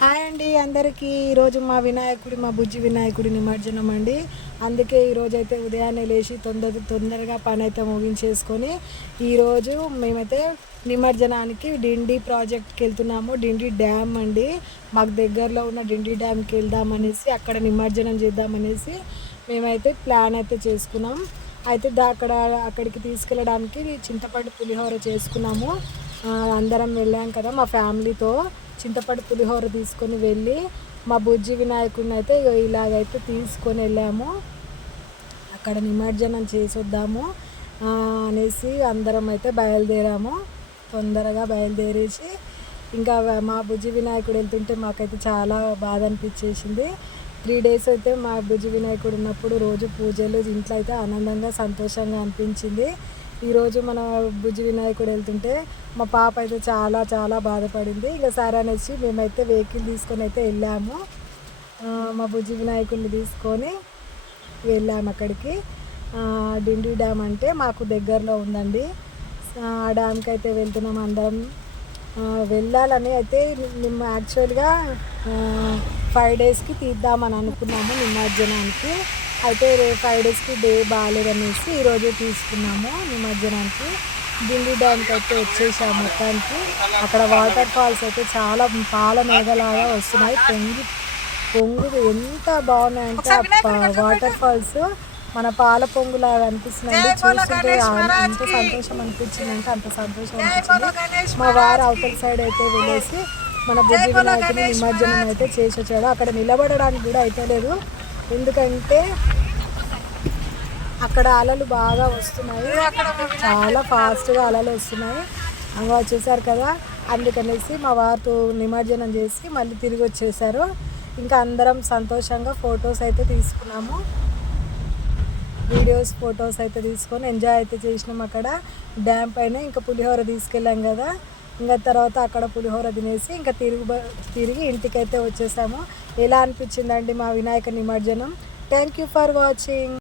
Hi అండి అందరికీ. ఈరోజు మా వినాయకుడి మా బుజ్జి వినాయకుడి నిమజ్జనం అండి. అందుకే ఈరోజైతే ఉదయాన్నే లేచి తొందర తొందరగా పని అయితే ముగించేసుకొని ఈరోజు మేమైతే నిమజ్జనానికి డిండి ప్రాజెక్ట్కి వెళ్తున్నాము. డిండి డ్యామ్ అండి. మాకు దగ్గరలో ఉన్న డిండి డ్యామ్కి వెళ్దామనేసి అక్కడ నిమజ్జనం చేద్దామనేసి మేమైతే ప్లాన్ అయితే చేసుకున్నాం. అయితే దా అక్కడ అక్కడికి తీసుకెళ్ళడానికి చింతపండు పులిహోర చేసుకున్నాము. అందరం వెళ్ళాం కదా మా ఫ్యామిలీతో. చింతపండు పులిహోర తీసుకొని వెళ్ళి మా బుజ్జి వినాయకుడిని అయితే ఇలాగైతే తీసుకొని వెళ్ళాము. అక్కడ నిమజ్జనం చేసొద్దాము అనేసి అందరం అయితే బయలుదేరాము. తొందరగా బయలుదేరేసి ఇంకా మా బుజ్జి వినాయకుడు వెళ్తుంటే మాకైతే చాలా బాధ అనిపించేసింది. త్రీ డేస్ అయితే మా బుజ్జి వినాయకుడు ఉన్నప్పుడు రోజు పూజలు ఇంట్లో అయితే ఆనందంగా సంతోషంగా అనిపించింది. ఈరోజు మన బుజ్జి వినాయకుడు వెళ్తుంటే మా పాప అయితే చాలా చాలా బాధపడింది. ఇంకా సరే అనేసి మేమైతే వెహికల్ తీసుకొని అయితే వెళ్ళాము. మా బుజ్జి వినాయకుడిని తీసుకొని వెళ్ళాము అక్కడికి. డిండి డ్యామ్ అంటే మాకు దగ్గరలో ఉందండి. ఆ డ్యామ్కి అయితే వెళ్తున్నాం అందరం. వెళ్ళాలని అయితే మేము యాక్చువల్గా ఫైవ్ డేస్కి తీద్దామని అనుకున్నాము నిమజ్జనానికి. అయితే ఫైవ్ డేస్కి డే బాగాలేదనేసి ఈరోజు తీసుకున్నాము నిమజ్జనానికి. డిండి డ్యామ్కి అయితే వచ్చేసాము మొత్తానికి. అక్కడ వాటర్ ఫాల్స్ అయితే చాలా పాల మేఘలాగా వస్తున్నాయి. పొంగి పొంగు ఎంత బాగున్నాయంటే వాటర్ ఫాల్స్ మన పాల పొంగులాగా అనిపిస్తున్నాయి చూస్తుంటే ఎంత సంతోషం అనిపించింది అంటే అంత సంతోషం అనిపించింది. మా వారు అవతల సైడ్ అయితే వెళ్ళేసి మన బుద్ధి వినాయకుని నిమజ్జనం అయితే చేసి వచ్చాడు అక్కడ నిలబడడానికి కూడా అయితే లేదు. ఎందుకంటే అక్కడ అలలు బాగా వస్తున్నాయి. చాలా ఫాస్ట్గా అలలు వస్తున్నాయి. అవి వచ్చేసారు కదా అందుకనేసి మా వారితో నిమజ్జనం చేసి మళ్ళీ తిరిగి వచ్చేసారు. ఇంకా అందరం సంతోషంగా ఫొటోస్ అయితే తీసుకున్నాము. వీడియోస్ ఫొటోస్ అయితే తీసుకొని ఎంజాయ్ అయితే చేసినాం అక్కడ. డ్యామ్ పైన ఇంకా పులిహోర తీసుకెళ్ళాం కదా. ఇంకా తర్వాత అక్కడ పులిహోర తినేసి ఇంకా తిరిగి బ- తిరిగి ఇంటికైతే వచ్చేసాము. ఎలా అనిపించిందండి మా వినాయక నిమజ్జనం? Thank you for watching